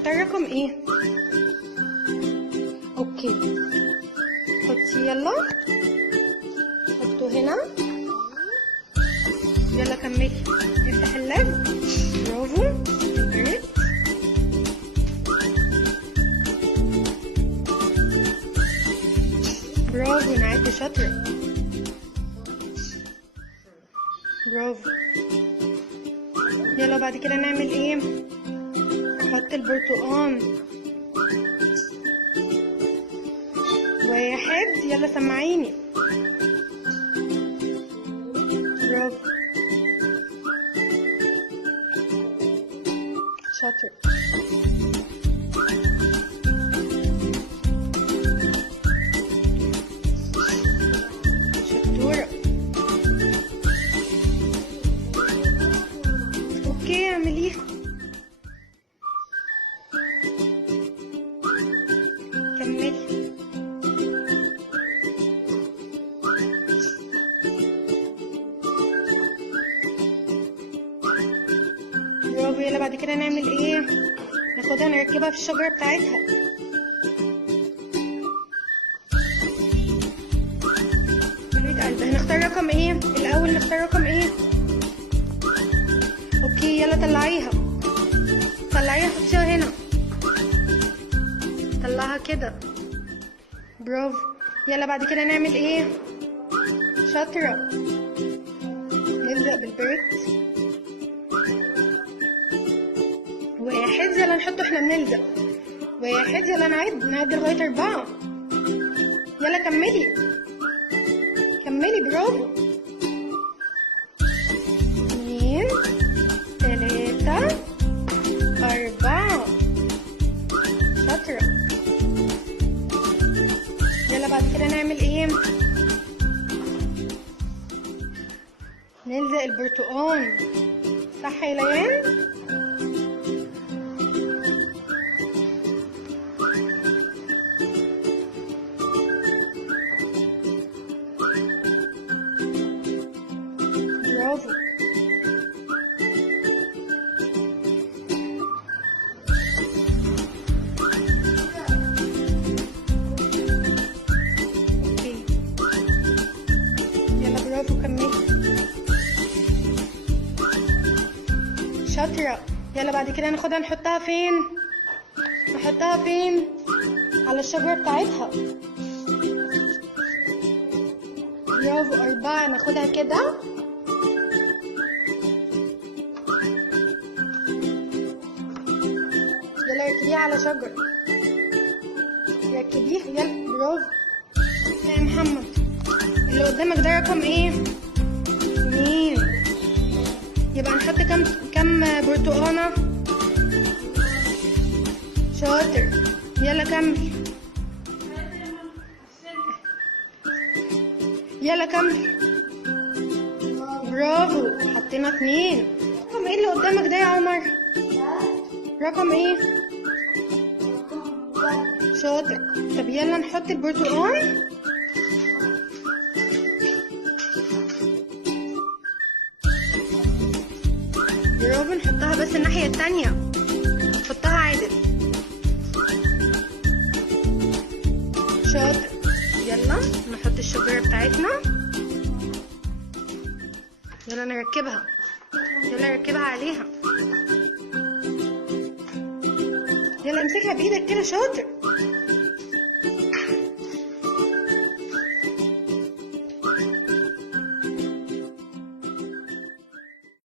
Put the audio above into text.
نختار رقم ايه؟ اوكي حطي يلا، حطه هنا. يلا كملي، افتح اللاب. برافو البريد. برافو نعد، شاطرة. برافو. يلا بعد كده نعمل ايه؟ نحط البرتقال. 1. يلا سمعيني. برافو شاطر. شطورة. اوكي اعمليها. كملي. برافو. يلا بعد كده نعمل ايه؟ ناخدها نركبها في الشجرة بتاعتها. حبيبة قلبي، هنختار رقم ايه؟ الأول نختار رقم ايه؟ اوكي يلا طلعيها. طلعيها حطيها هنا. طلعها كده. برافو. يلا بعد كده نعمل ايه؟ شاطرة. نلزق بالبريد. 1. يلا نحطه احنا بنلزق. 1. يلا نعد لغاية 4. يلا كملي كملي. برافو. 2 3 4. شاطرة. يلا بعد كده نعمل ايه؟ نلزق البرتقال. صح يا ليان؟ برافو. اوكي يلا برافو كملي. شاطرة. يلا بعد كده ناخدها نحطها فين؟ نحطها فين؟ على الشجرة بتاعتها. برافو. 4. ناخدها كده. يلا ركبيها على شجرة. ركبيها يلا. برافو. يا محمد، اللي قدامك ده رقم ايه؟ 2. يبقى نحط كم برتقانة؟ شاطر. يلا كمل. يلا كمل. برافو. حطينا 2. رقم ايه اللي قدامك ده يا عمر؟ رقم ايه؟ شاطر. طب يلا نحط البرتقال. برافو. نحطها بس الناحية التانية. حطها عادل. شاطر. يلا نحط الشجرة بتاعتنا. يلا نركبها. يلا ركبها عليها. يلا امسكها بايدك كده. شاطر.